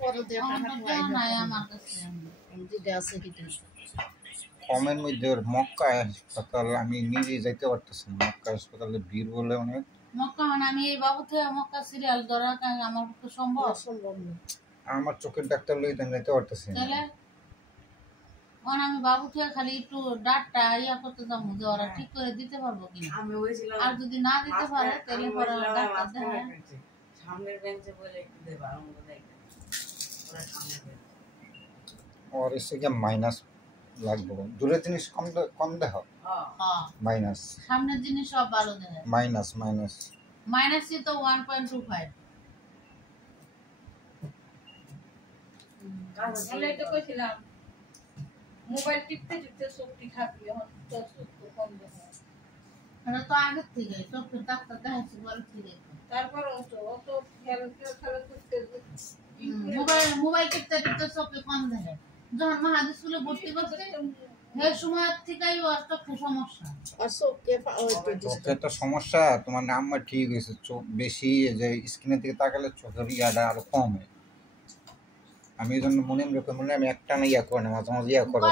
পরে দিয়ে আমার টাকা তো পাই টাকা না নাই আমার কাছে। যেটা আছে সেটা কমের মধ্যে ওর মক্কা হাসপাতাল আমি নিজে যাইতে পারতেছি না। মক্কা হাসপাতালে ভিড় বলে অনেক। মক্কা মানে আমি এই বাবু থেকে মক্কা সিরিয়াল ধরা আমার পক্ষে সম্ভব। সম্ভব না। আমার চোখের ডাক্তার লইতে যাইতে পারতেছি না। তাহলে কারণ আমি বাবু থেকে খালি একটু ডাক্তার ইয়া করতে যাবো যে ওরা ঠিক করে দিতে পারবো কিনা। আমি বলছিলাম আর যদি না দিতে পারে তাহলে পরে ডাক্তার দেখায়। সামনের বেঞ্চে বলে একটু দেবা আমাকে দেখবে ওরা সামনের বেঞ্চে और इससे क्या माइनस লাগবে দূরে জিনিস কম দেহ হ্যাঁ মাইনাস সামনের জিনিস সব ভালো দেখায়। মাইনাস মাইনাসই তো 1.25। আমি তো কইছিলাম মোবাইল টিপতে টিপতে শক্তি থাকবে এখন তো শক্তি কম দেখা এটা তো আগের থেকে চোখে ডাক্তার দেখাচ্ছি বলে ঠিক আছে। তারপর অত খেয়াল করতে মোবাইল টিপতে টিপতে চোখে কম দেখে। যখন মাহাদি স্কুলে ভর্তি করছে সেই সময় থেকেই ওর চোখে সমস্যা। আর চোখে চোখে তো সমস্যা তোমার নাম্বার ঠিক হয়েছে চোখ বেশি যে স্ক্রিনের দিকে তাকালে চোখের ইয়াটা আরো কম হয়। আমি এই জন্য মনে আমি একটা না ইয়া করে না মাঝে মাঝে ইয়া করো